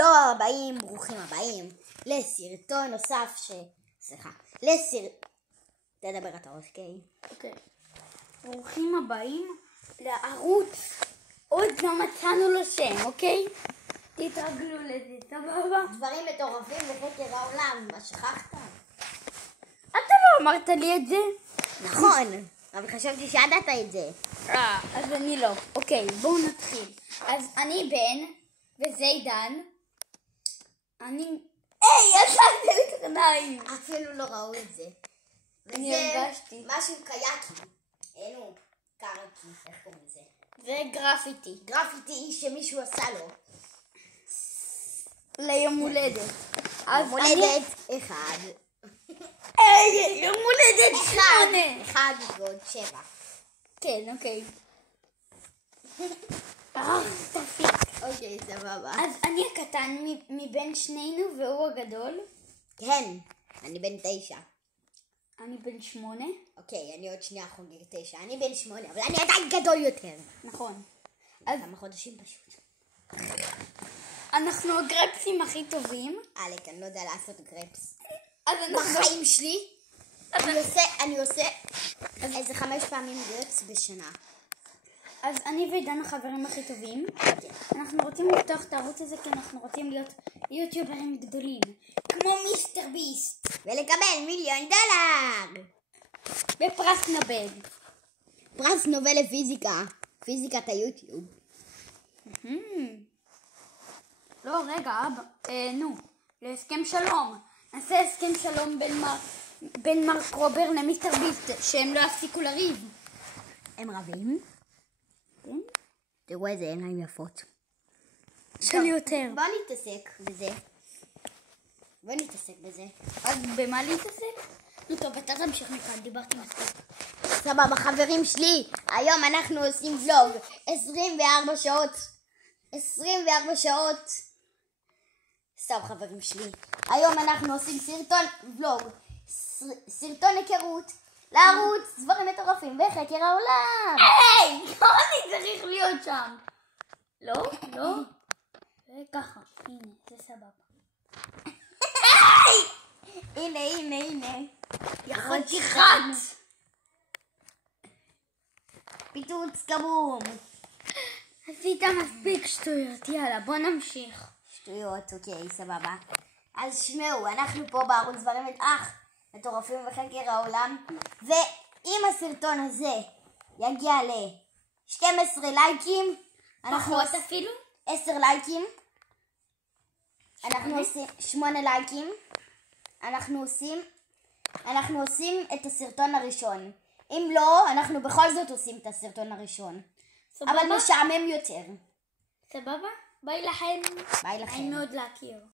לא הבאים, ברוכים הבאים לסרטון נוסף תדבר אתה, אוקיי? אוקיי. ברוכים הבאים לערוץ עוד לא מצאנו לו שם, אוקיי? תתרגלו לזה, סבבה? דברים מטורפים בחקר העולם, מה שכחת? אתה לא אמרת לי את זה? נכון, אבל חשבתי שידעת את זה. אז אני לא. אוקיי, בואו נתחיל. אז אני בן, וזה עידן. יצאתי לי קרניים. אפילו לא ראו את זה. אני הרגשתי. משהו קייקים. אינו, קרקי, איך קוראים לזה? זה גרפיטי. גרפיטי שמישהו עשה לו. ליום הולדת. יום הולדת אחד. יום הולדת 8. אחד ועוד 7. כן, אוקיי. אוקיי, סבבה. אז אני הקטן מבין שנינו והוא הגדול. כן, אני בן 9. אני בן 8. אוקיי, אני עוד שנייה חוגג 9. אני בן 8, אבל אני עדיין גדול יותר. נכון. אז כמה חודשים פשוט. אנחנו הגרפסים הכי טובים. אלק, אני לא יודע לעשות גרפס. אז אנחנו... בחיים שלי, אני עושה איזה 5 פעמים גרפס בשנה. אז אני ועידן החברים הכי טובים. אנחנו רוצים לפתוח את הערוץ הזה כי אנחנו רוצים להיות יוטיוברים גדולים. כמו מיסטר ביסט. ולקבל $1,000,000. בפרס נובל. פרס נובל לפיזיקה. פיזיקת היוטיוב. לא, רגע, אבא. להסכם שלום. נעשה הסכם שלום בין מרק רובר למיסטר ביסט, שהם לא יפסיקו לריב. הם רבים? כן? תראו איזה עיניים יפות. שלי יותר. בוא נתעסק בזה. אז במה להתעסק? נו טוב, אתה תמשיך מכאן, דיברתי מספיק. סבבה, חברים שלי, היום אנחנו עושים ולוג 24 שעות. 24 שעות. סתם חברים שלי. היום אנחנו עושים סרטון ולוג. סרטון היכרות לערוץ דברים מטורפים בחקר העולם. היי! לא אני צריך להיות שם. לא? לא? ככה, הנה, זה סבבה. הנה. יכולתי חד. פיצוץ כבום. עשית מספיק שטויות, יאללה, בוא נמשיך. שטויות, אוקיי, סבבה. אז שמעו, אנחנו פה בערוץ דברים מטורפים בחקר העולם, ואם הסרטון הזה יגיע ל-12 לייקים, פחות אפילו? 10 לייקים, אנחנו עושים 8 לייקים, אנחנו עושים את הסרטון הראשון. אם לא, אנחנו בכל זאת עושים את הסרטון הראשון. סבבה? אבל משעמם יותר. סבבה? ביי לכם. ביי לכם. אני מאוד להכיר.